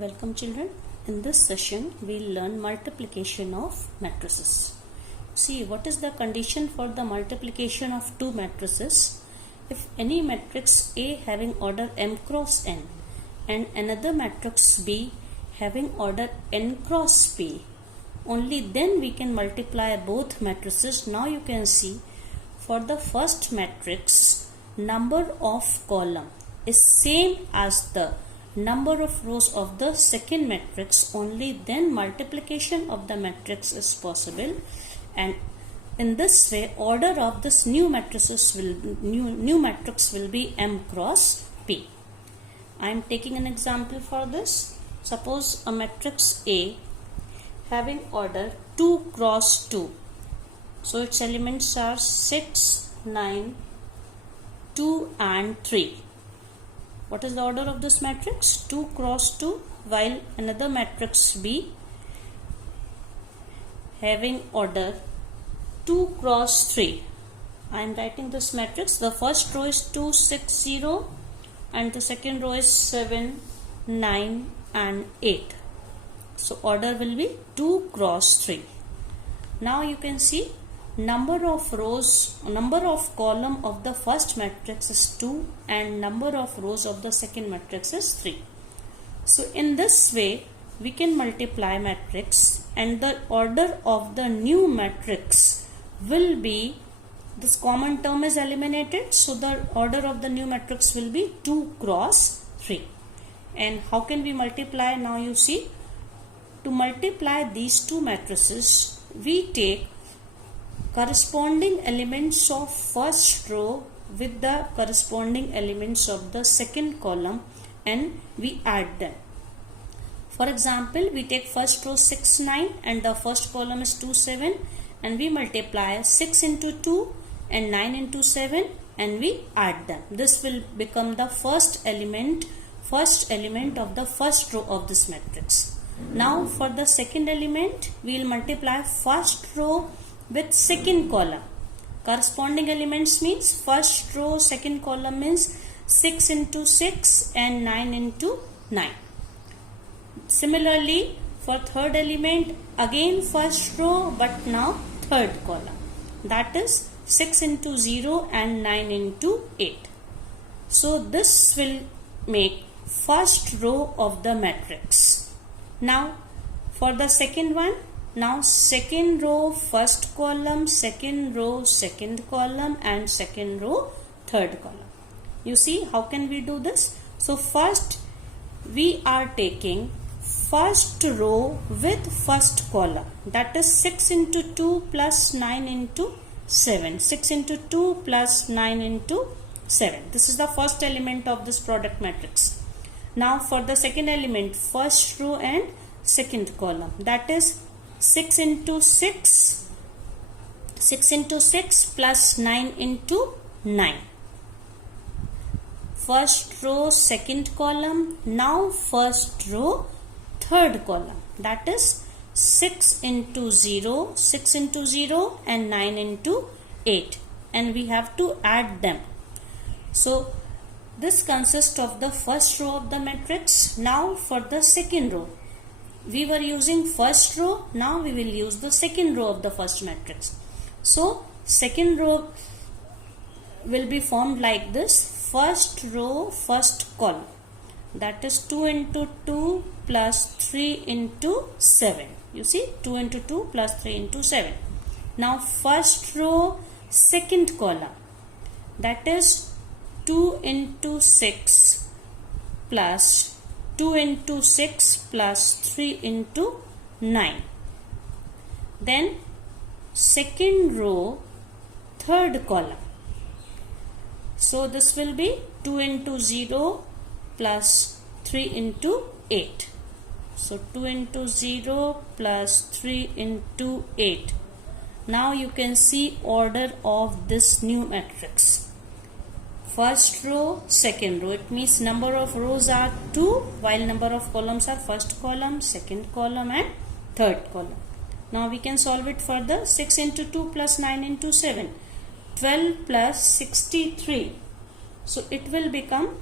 Welcome children. In this session we'll learn multiplication of matrices. See, what is the condition for the multiplication of two matrices? If any matrix A having order m cross n and another matrix B having order n cross P, only then we can multiply both matrices. Now you can see, for the first matrix, number of column is same as the number of rows of the second matrix. Only then multiplication of the matrix is possible, and in this way order of this new matrix will be m cross P. I am taking an example for this. Suppose a matrix A having order 2 cross 2. So its elements are 6, 9, 2 and 3. What is the order of this matrix? 2 cross 2, while another matrix B having order 2 cross 3. I am writing this matrix. The first row is 2, 6, 0 and the second row is 7, 9 and 8. So order will be 2 cross 3. Now you can see number of column of the first matrix is 2 and number of rows of the second matrix is 3. So in this way we can multiply matrix, and the order of the new matrix will be, this common term is eliminated, so the order of the new matrix will be 2 cross 3. And how can we multiply? Now you see, to multiply these two matrices, we take corresponding elements of first row with the corresponding elements of the second column and we add them. For example, we take first row 6, 9 and the first column is 2, 7, and we multiply 6 into 2 and 9 into 7 and we add them. This will become the first element of the first row of this matrix. Now for the second element, we will multiply first row with second column. Corresponding elements means first row, second column means 6 into 6 and 9 into 9. Similarly, for third element, again first row but now third column. That is 6 into 0 and 9 into 8. So this will make first row of the matrix. Now for the second one, now second row first column, second row second column and second row third column. You see how can we do this? So first we are taking first row with first column, that is 6 into 2 plus 9 into 7. 6 into 2 plus 9 into 7. This is the first element of this product matrix. Now for the second element, first row and second column, that is 6 into 6 plus 9 into 9. First row second column, now first row third column, that is 6 into 0 and 9 into 8, and we have to add them. So this consists of the first row of the matrix. Now for the second row, we were using first row, now we will use the second row of the first matrix. So second row will be formed like this: first row first column, that is 2 into 2 plus 3 into 7. You see, 2 into 2 plus 3 into 7. Now first row second column, that is 2 into 6 plus 2 into 6 plus 3 into 9. Then second row third column. So this will be 2 into 0 plus 3 into 8. So 2 into 0 plus 3 into 8. Now you can see order of this new matrix. First row, second row. It means number of rows are 2 while number of columns are first column, second column and third column. Now we can solve it further. 6 into 2 plus 9 into 7. 12 plus 63. So it will become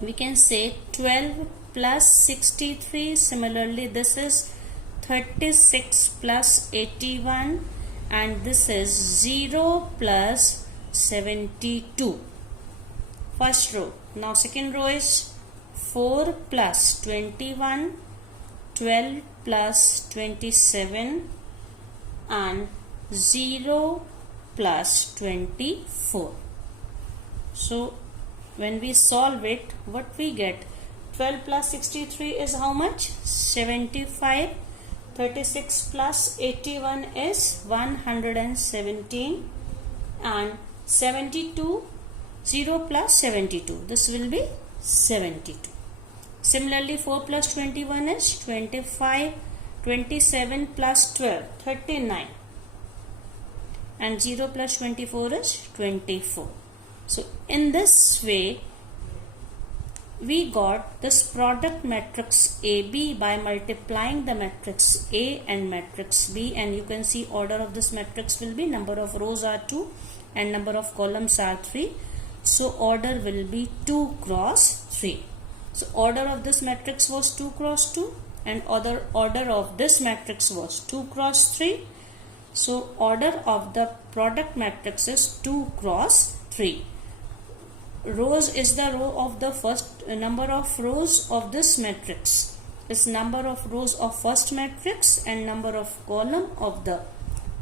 we can say 12 plus 63. Similarly, this is 36 plus 81, and this is 0 plus 72. First row. Now second row is 4 plus 21, 12 plus 27, and 0 plus 24. So when we solve it, what we get? 12 plus 63 is how much? 75. 36 plus 81 is 117, and 72, 0 plus 72, this will be 72. Similarly, 4 plus 21 is 25, 27 plus 12, 39, and 0 plus 24 is 24. So in this way, we got this product matrix AB by multiplying the matrix A and matrix B, and you can see order of this matrix will be number of rows are 2 and number of columns are 3. So order will be 2 cross 3. So order of this matrix was 2 cross 2 and order of this matrix was 2 cross 3. So order of the product matrix is 2 cross 3. Rows is the row of the first number of rows of this matrix is number of rows of first matrix, and number of column of the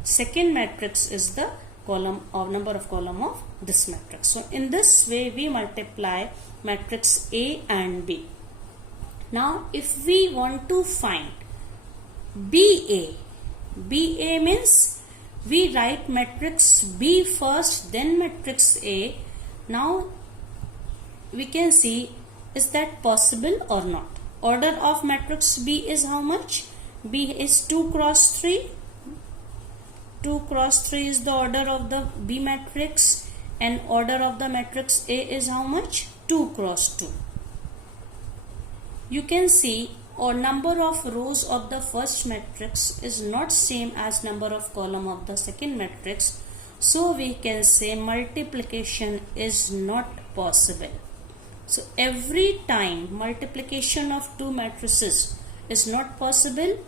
second matrix is the column of number of column of this matrix. So in this way we multiply matrix A and B. Now if we want to find BA means we write matrix B first, then matrix A. Now we can see, is that possible or not? Order of matrix B is how much? B is 2 cross 3. 2 cross 3 is the order of the B matrix, and order of the matrix A is how much? 2 cross 2. You can see or number of rows of the first matrix is not same as number of column of the second matrix. So we can say multiplication is not possible. So every time multiplication of two matrices is not possible,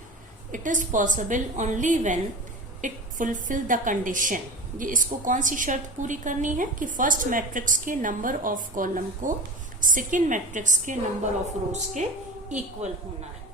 it is possible only when it fulfill the condition. ये इसको कौन सी शर्त पूरी करनी है कि first matrix के number of column को सेकेंड मैट्रिक्स के नंबर ऑफ रोज के इक्वल होना है.